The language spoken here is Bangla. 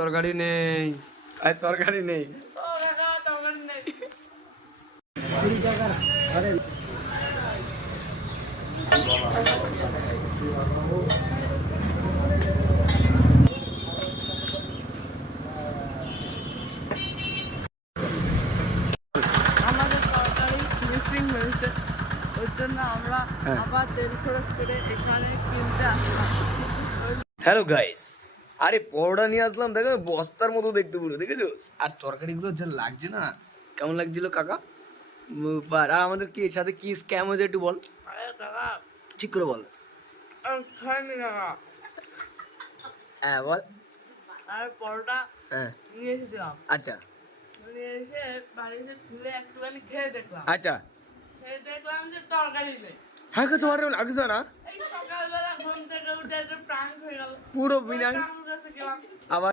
তরকারি নেই, আর তরকারি নেই। আমাদের তরকারি মিসিং হয়েছে, ওর জন্য আমরা আবার তেল খরচ করে এখানে কিনতে আসলাম। হ্যালো গাইস, আরে পরোটা নিয়ে আসলাম, দেখো বস্তার মতো দেখতে পুরো, দেখেছো? আর তরকারিগুলো যা লাগছে না, কেমন লাগছিল কাকা? আর আমাদের কি সাথে কি স্ক্যাম হয়েছে একটু বল, আরে কাকা, ঠিক করে বল। আমি খাইনি কাকা। হ্যাঁ বল। আর পরোটা হ্যাঁ নিয়ে এসেছিলাম, আচ্ছা নিয়ে এসে বাড়ি এসে খুলে একটুখানি খেয়ে দেখলাম, আচ্ছা। খেয়ে দেখলাম যে তরকারি নেই। হ্যাঁ তোমার লাগছে না? এই সকালবেলা ঘুম থেকে উঠে একটা প্রাঙ্ক হয়ে গেল, পুরো বিনা কাকুর কাছে গেলাম। আবার